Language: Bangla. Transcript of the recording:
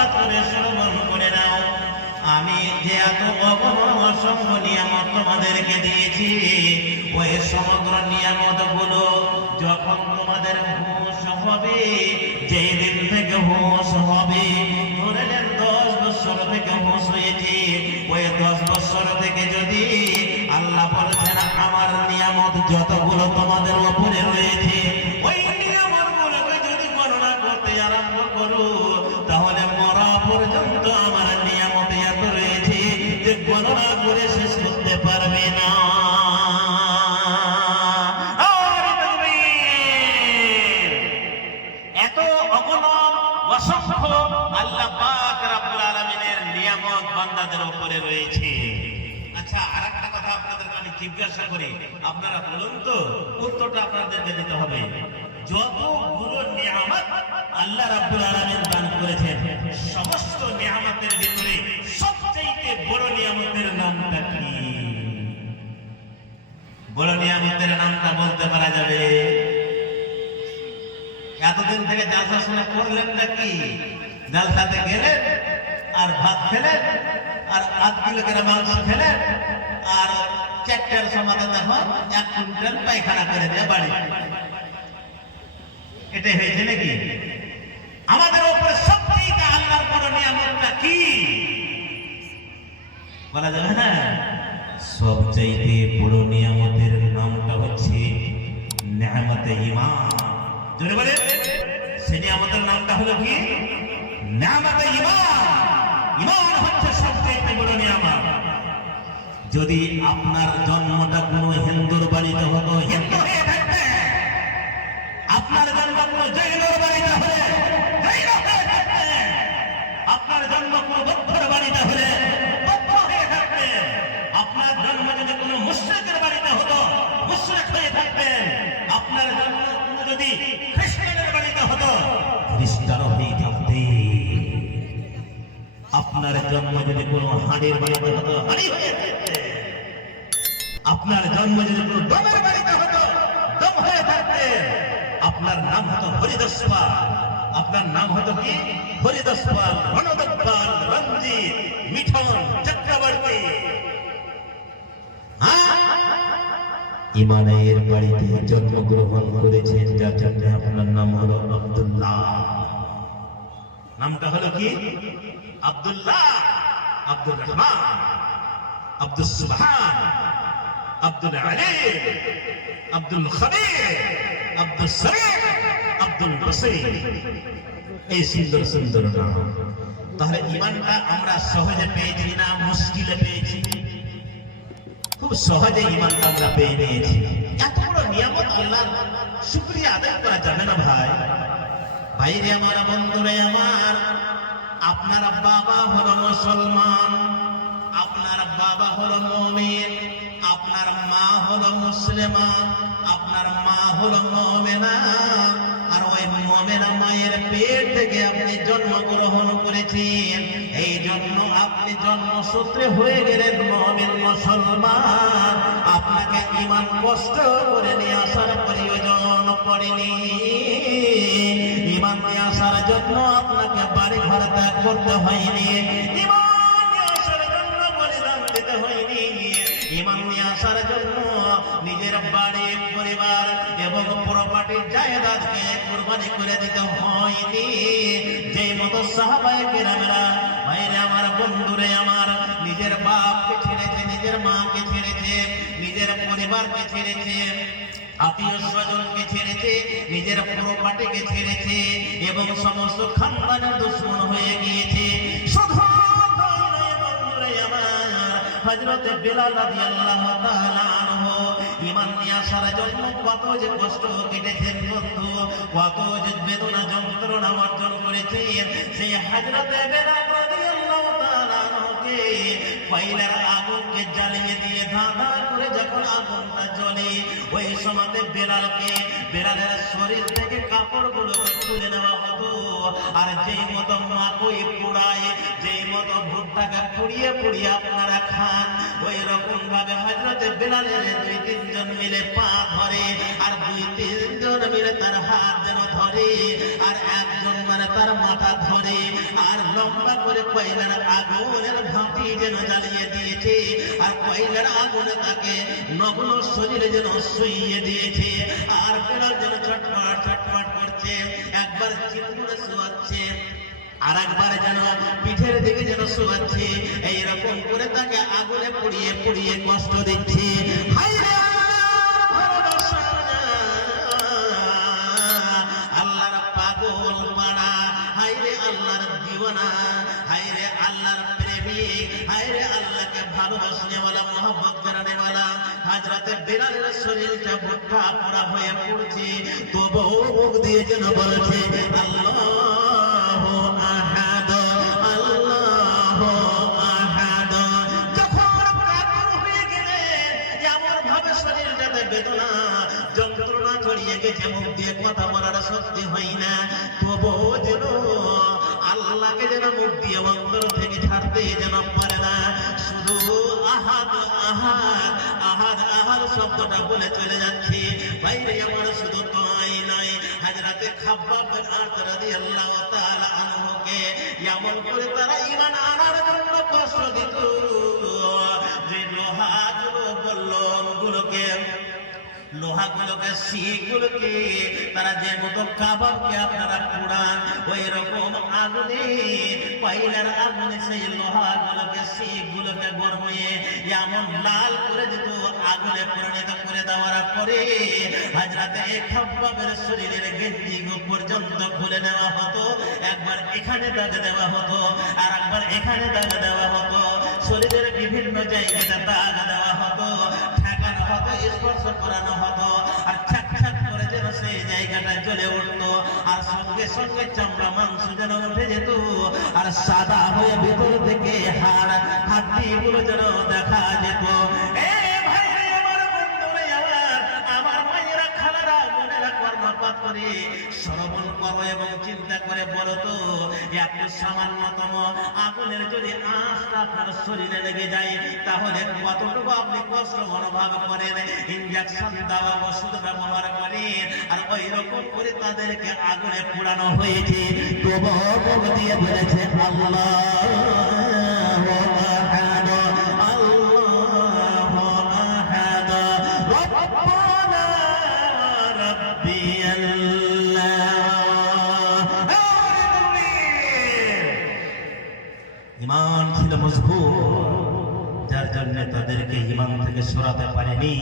তওবা করে শ্রবণ করে নাও। আমি যে এত অগণন অসংখ্য নিয়ামত তোমাদেরকে দিয়েছি, ওই সমগ্র নিয়ামত গুলো যখন তোমাদের হুঁশ হবে, যেই দিন থেকে হুঁশ হবে, ধরে নেন 10 বছর থেকে হুঁশ হয়েছে, ওই 10 বছর থেকে যদি আল্লাহ বলছেন আমার নিয়ামত যতগুলো তোমাদের উপরে রয়েছে, ওই নিয়ামত গুলোকে যদি গণনা করতে আরম্ভ করো, তাহলে মরা পর্যন্ত আমার নিয়ামত এত রয়েছে যে গণনা করে শেষ করতে পারবে না। এত অগণন অসংখ্য আল্লাহ পাক রব্বুল আলামিনের নিয়ামত বান্দাদের উপরে রয়েছে। আচ্ছা, আরেকটা কথা আপনাদেরকে আমি জিজ্ঞাসা করি, আপনারা বলুন তো, উত্তরটা আপনাদেরকে দিতে হবে। যতগুলো নিয়ামত আল্লাহ রাব্বুল আলামিন দান করেছেন, সমস্ত নিয়ামতের ভিতরে সবচেয়ে বড় নিয়ামতের নামটা কি? বড় নিয়ামতের নামটা বলতে পারা যাবে? এতদিন থেকে জালসা শুনে করলেন নাকি? জালসাতে গেলেন আর ভাত খেলেন আর 8 কিলো করে মাংস খেলেন আর 4টার সময় তখন 1 কুইন্টাল পায়খানা করে দিয়ে বাড়ি। এটাই হয়েছে নাকি? আমাদের উপরে সবচেয়ে আল্লাহর বড় নিয়ামতটা কি বলা যাবে না? সবচেয়ে বড় নিয়ামতের নামটা হচ্ছে নিয়ামতে ঈমান। জোরে বলে, সেই নিয়ামতের নামটা হলো কি? নিয়ামতে ঈমান। ঈমান হচ্ছে সবচেয়ে বড় নিয়ামত। যদি আপনার জন্মটা কোনো হিন্দুর বাড়িতে হতো, হিন্দু হয়ে থাকবে। আপনার জন্ম কোনো জৈনের বাড়িতে হলে জৈন হয়ে থাকবে। আপনার জন্ম কোনো বৌদ্ধর বাড়িতে হলে বৌদ্ধ হয়ে থাকবে। আপনার জন্ম যদি কোনো মুশরিকের বাড়িতে হতো, মুশরিক হয়ে থাকবেন। আপনার জন্ম যদি খ্রিস্টানের বাড়িতে হতো, খ্রিস্টান হয়ে থাকবে। আপনার জন্ম যদি কোনো হাড়ির বাড়িতে হতো, হাড়ি হয়ে থাকবে। আপনার জন্ম যদি কোনো ডোমের বাড়িতে হতো, ডোম হয়ে থাকবে। আপনার নাম হতো হরিদাস পাল। আপনার নাম হতো কি? হরিদাস পাল, রণদক পাল, রঞ্জিত, মিঠন, চক্রবর্তী। ইমানের বাড়িতে জন্মগ্রহণ করেছেন, যার জন্য আপনার নাম হলো আব্দুল্লাহ। নামটা হলো কি? আব্দুল্লাহ, আব্দুর রহমান, আব্দুল সুবহান, আব্দুল আলিম, আব্দুল খবীর, আব্দুল সরিফ, আব্দুল বসীর। এই সুন্দর সুন্দর নাম। তাহলে ঈমানটা আমরা সহজে পেয়েছি না মুশকিলে পেয়েছি? খুব সহজে ঈমানটা আমরা পেয়ে নিয়েছি। এত বড় নিয়ামত আল্লাহর শুকরিয়া আদায় করা যাবে না ভাই? ভাইরে আমার, বন্ধুরে আমার, আপনার বাবা হলো মুসলমান, আপনার বাবা হলো মুমিন, আপনার মা হলো মুসলিমা, আপনার মা হলো মুমিনা। আর ওই মুমিনা মায়ের পেট থেকে আপনি জন্মগ্রহণ করেছেন। এই জন্য আপনি জন্মসূত্রে হয়ে গেলেন মুমিন, মুসলমান। আপনাকে ঈমান কষ্ট করে নিয়ে আসার প্রয়োজন পড়েনি। ঈমান নিয়ে আসার জন্য আপনাকে বাড়ি ঘর ত্যাগ করতে হয়নি। ঈমান নিয়ে আসার জন্য বলিদান দিতে হয়নি। ঈমান নিয়ে আসার জন্য নিজের বাড়ি, পরিবার এবং প্রপার্টির জায়দাদকে কুরবানি করে দিতে হয়নি। যেই মতো সাহাবায়ে কেরামেরা, ভাইরে আমার, বন্ধুরে আমার, নিজের বাপকে ছেড়েছে, নিজের মাকে ছেড়েছে, নিজের পরিবারকে ছেড়েছে, আত্মীয় স্বজনকে ছেড়েছে, নিজের প্রপার্টিকে ছেড়েছে এবং সমস্ত খানদানের দুশমন হয়ে গিয়েছে। শুধু বন্ধুরে আমার, হযরত বেলাল রাদিয়াল্লাহু তাআলা আনহু ঈমান নিয়ে আসার জন্য কত যে কষ্ট কেটেছেন বন্ধু, কত যে বেদনা যন্ত্রণা অর্জন করেছেন। সেই হযরত বেলাল রাদিয়াল্লাহু তাআলা আনহুকে কয়লার আগুনকে জ্বালিয়ে দিয়ে ধাঁধা করে যখন আগুনটা জ্বলে, ওই সময়তে বেলালের শরীর থেকে কাপড়গুলোকে তুলে নেওয়া হতো। আর যেই মতো মাকই পোড়ায়, যেই মতো ভুট্টাকে পুড়িয়ে পুড়িয়ে আপনারা খান, ওই রকম ভাবে হযরত বেলালের 2-3 জন মিলে পা ধরে আর 2-3 জন মিলে তার হাত যেন ধরে, আর একজন মানে তার মাথা ধরে, আর লম্বা করে কয়লার আগুনের ভাঁটি যেন জ্বালিয়ে দিয়েছে, আর কয়লার আগুনে তাকে নগ্ন শরীরে যেন শুইয়ে দিয়েছে, আর বেলাল যেন ছটফট ছটফট করছে, একবার চিৎকারে শোয়াচ্ছে, আর একবার যেন পিঠের দিকে যেন শোয়াচ্ছে, এইরকম করে তাকে আগুনে পুড়িয়ে পুড়িয়ে কষ্ট দিচ্ছে। হায়রে আল্লাহর পাগল পাড়া, হায়রে আল্লাহর দিওয়ানা, হায়রে আল্লাহর প্রেমিক, হায়রে আল্লাহকে ভালোবাসনেওয়ালা, মোহাম্মত করানেওয়ালা হযরতে বেলালের শরীরটা ভুট্টা পোড়া হয়ে পড়ছে, তবুও মুখ দিয়ে যেন বলছে আল্লাহু আহাদ, আল্লাহু আহাদ। যখন কাতর হয়ে গেলেন, এমন ভাবে শরীরটাতে বেদনা যন্ত্রণা ছড়িয়ে গেছে, মুখ দিয়ে কথা বলার শক্তি হয় না, তবুও যেন আল্লাহকে যেন মুখ দিয়ে অন্তর থেকে ছাড়তে যেন পারে না, শুধু আহাদ আহাদ আহাদ আহাদ শব্দটা বলে চলে যাচ্ছে। ভাইরে আমার শুধু তাই নয়, হযরতে খাব্বাব বিন আরত রাদিয়াল্লাহু তাআলা আনহুকে এমন করে তারা ঈমান আনার জন্য কষ্ট দিত যে লোহাগুলোকে শিখগুলোকে তারা যে মতো কাবাবকে আপনারা পুরান, ওই রকম আগুনে কয়লার আগুনে সেই লোহাগুলোকে শিখগুলোকে গরমিয়ে এমন লাল করে দিত, আগুনে পরিণত করে দেওয়ার পরে হযরতে খাব্বাবের শরীরের গেঞ্জি পর্যন্ত খুলে নেওয়া হতো, একবার এখানে দাগ দেওয়া হতো, আর একবার এখানে দাগ দেওয়া হতো, শরীরের বিভিন্ন জায়গাতে দাগ দেওয়া হতো, ঠেকানো হতো, স্পর্শ করানো হতো, আর ছাক ছাক করে যেন সেই জায়গাটা জ্বলে উঠতো, আর সঙ্গে সঙ্গে চামড়া মাংস যেন উঠে যেত, আর সাদা হয়ে ভিতর থেকে হাড় হাড্ডিগুলো যেন দেখা যেত। শ্রবণ করো এবং চিন্তা করে বলো তো, একটু সামান্যতম আগুনের যদি আঁচটা আপনার শরীরে লেগে যায়, তাহলে কতটুকু আপনি কষ্ট অনুভব করেন। ইনজেকশন দেওয়া ওষুধ ব্যবহার করেন, আর ওই রকম করে তাদেরকে আগুনে পোড়ানো হয়েছে, তবু দিয়ে বলেছে আল্লাহ ঈমান ছিল মজবুত, যার জন্য তাদেরকে ঈমান থেকে সরাতে পারেনি।